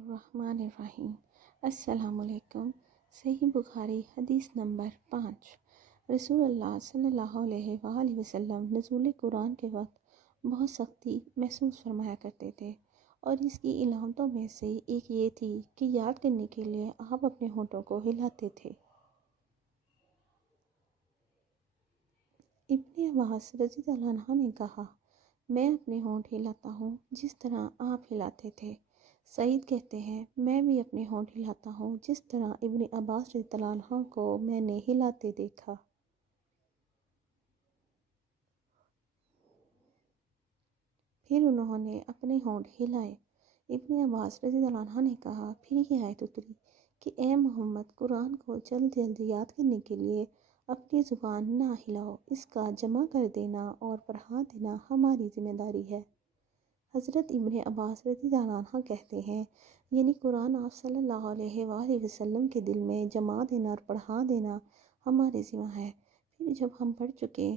الرحمن الرحیم۔ السلام علیکم۔ صحیح بخاری حدیث نمبر 5۔ رسول اللہ صلی اللہ علیہ وآلہ وسلم نزول قرآن کے وقت بہت سختی محسوس فرمایا کرتے تھے، اور اس کی علامتوں میں سے ایک یہ تھی کہ یاد کرنے کے لیے آپ اپنے ہونٹوں کو ہلاتے تھے۔ ابن عباس رضی اللہ عنہ نے کہا، میں اپنے ہونٹ ہلاتا ہوں جس طرح آپ ہلاتے تھے۔ سعید کہتے ہیں، میں بھی اپنے ہونٹ ہلاتا ہوں جس طرح ابن عباس رضی اللہ عنہ کو میں نے ہلاتے دیکھا۔ پھر انہوں نے اپنے ہونٹ ہلائے۔ ابن عباس رضی اللہ عنہ نے کہا، پھر یہ آیت اتری کہ اے محمد، قرآن کو جلد جلد یاد کرنے کے لیے اپنی زبان نہ ہلاؤ، اس کا جمع کر دینا اور پڑھا دینا ہماری ذمہ داری ہے۔ حضرت ابن عباس رضی اللہ عنہ کہتے ہیں، یعنی قرآن آپ صلی اللہ علیہ وآلہ وسلم کے دل میں جما دینا اور پڑھا دینا ہمارے ذمہ ہے۔ پھر جب ہم پڑھ چکے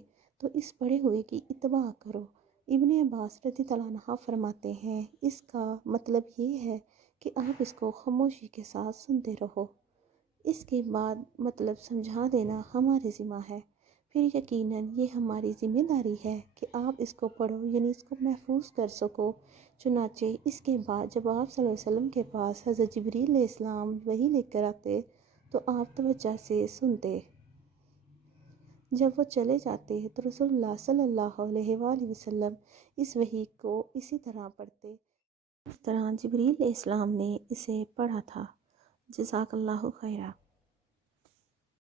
تو اس پڑھے ہوئے کی اتباع کرو۔ ابن عباس رضی اللہ عنہ فرماتے ہیں، اس کا مطلب یہ ہے کہ آپ اس کو خاموشی کے ساتھ سنتے رہو، اس کے بعد مطلب سمجھا دینا ہمارے ذمہ ہے۔ پھر یقیناً یہ ہماری ذمہ داری ہے کہ آپ اس کو پڑھو، یعنی اس کو محفوظ کر سکو۔ چنانچہ اس کے بعد جب آپ صلی اللہ علیہ وسلم کے پاس حضرت جبریل علیہ السلام وحی لے کر آتے تو آپ توجہ سے سنتے۔ جب وہ چلے جاتے تو رسول اللہ صلی اللہ علیہ وآلہ وسلم اس وحی کو اسی طرح پڑھتے، اس طرح جبریل علیہ السلام نے اسے پڑھا تھا۔ جزاک اللہ خیرہ۔